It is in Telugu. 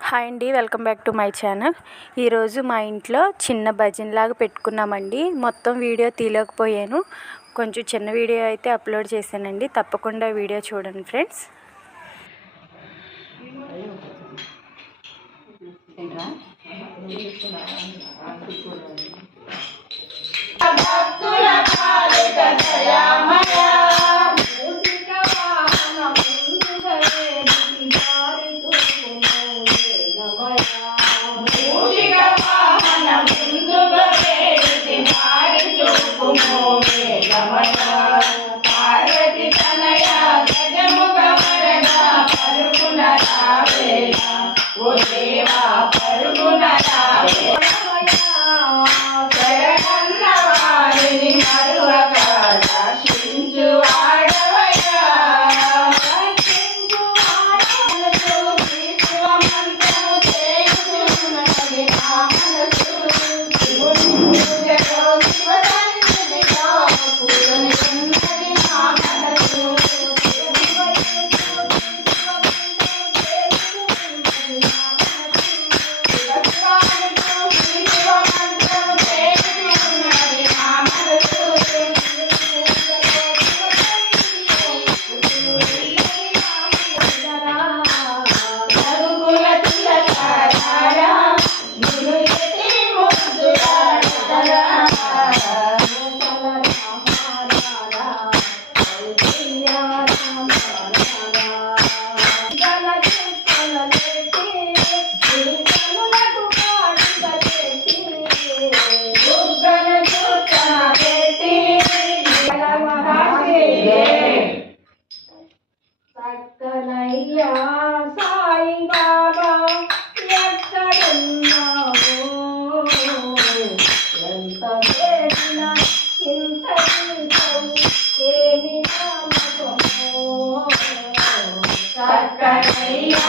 హాయ్ అండి, welcome back to my channel. ఈరోజు మా ఇంట్లో చిన్న భజనలాగా పెట్టుకున్నామండి. మొత్తం వీడియో తీయలేకపోయాను, కొంచెం చిన్న వీడియో అయితే అప్లోడ్ చేశానండి. తప్పకుండా వీడియో చూడండి ఫ్రెండ్స్. చక్కనయ్యా సాయి బాబా ఎక్కడున్నావు, ఎంత చేసినా చింతవు ఏమి నమ్మకము. చక్కనయ్యా